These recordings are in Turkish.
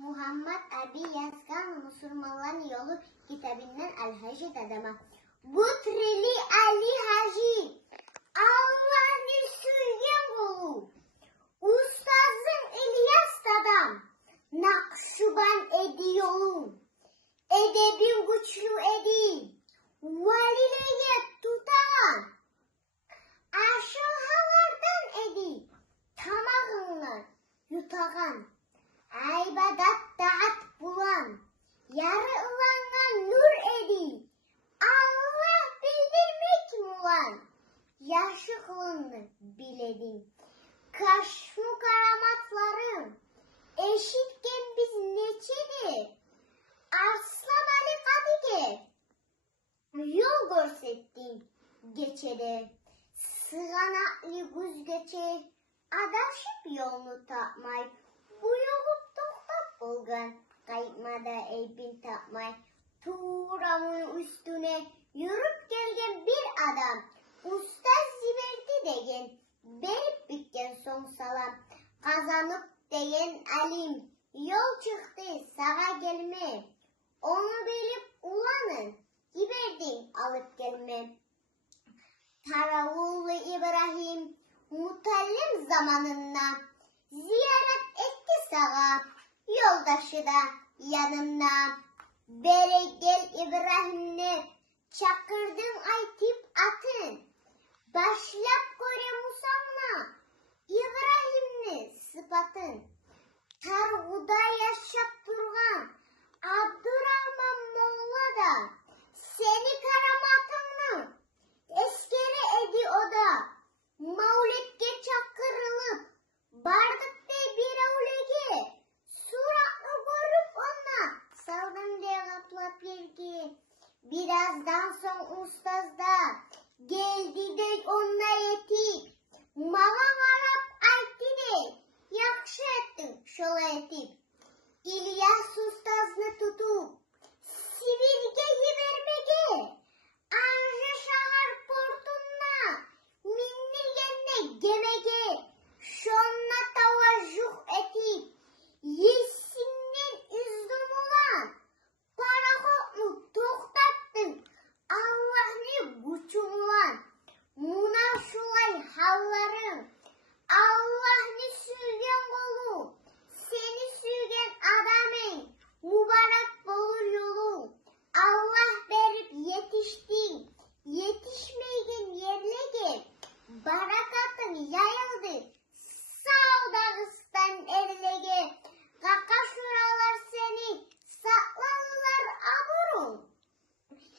Muhammed abi yazgan Müslümanların yolu kitabından El-Hacı dedeme. Bu trili Ali Hacı Allah'ın sürgen kolu. Ustazın İlyas dadam Nakşuban ediyorum. Edebim güçlü edi. Valileye tutan. Aşağılardan edi. Tamağınla yutağan. İbadat taat bulan. Yarılanla nur edi. Allah bildirmek mulan. Yaşıklığını biledim. Kaşmu karamatlarım. Eşitken biz neçedir? Arslan Ali Kadıge. Yol görsettim geçede. Sığanaklı güz geçer. Adaşıp yolunu tapmay. Uyuğup toktap bulgan. Kayıtmada eybin tapmay. Tuğramın üstüne yürüp gelgen bir adam. Ustaz ziverdi degen. Berip bükken son salam. Kazanıp degen alim. Yol çıktı sağa gelme. Onu bilip ulanın. Giberdin alıp gelme. Taravullu İbrahim Mutallim zamanında ziyaret etti sağa. Yoldaşı da yanında. Bere gel İbrahim'le çakırdım aytip atın. Başlap göre Musa'mla İbrahim'le sıfatın. Targuda yaşap durgan Abdurrahman Molla da seni karamatınla eskere edi o da. Mavlitke çakırılıp bardık de bir avlege suratlı görüp ona saldım diye kaplap yergi. Birazdan son ustazda geldi de onunla yetip mala varap aytti de yakşı ettim şola etip. İlyas ustazını tutup sivilgeyi vermege Anca şahar portunna minnigenle gemege şonna tavajuh etip yesinlen üzdumulan parakotlu toktattın Allah ne güçumulan muna şulay hallarım Allah ne sürgen kolu seni sürgen adamın mübarek olur yolu Allah verip yetiştin yetişmeyen yerlege barakatın yayıldı Sağdağıstan erlege kaka şuralar seni saklalılar aburun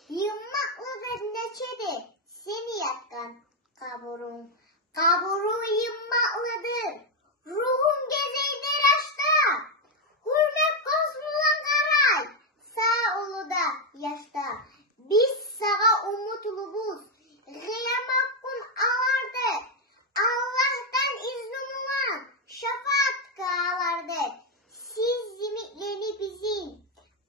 yımmaklıdır neçede seni yakkan kaburun kaburu yımmaklıdır ruhum gezeydir aşta hürmet kozmulan karay sağ olu da yaşta biz sağa umutlubuz gıyam hakkın alardı Allah'tan iznumulan şefaat kağalardı siz zimikleni bizim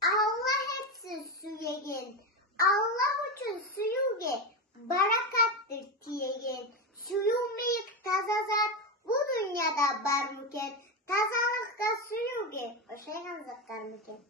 Allah hepsi süyegen Allah için suyuge barakattır tiyegen suyun büyük tazazat bu dünyada bar müken tazalıkta suyuge o şeyhan zakkar müken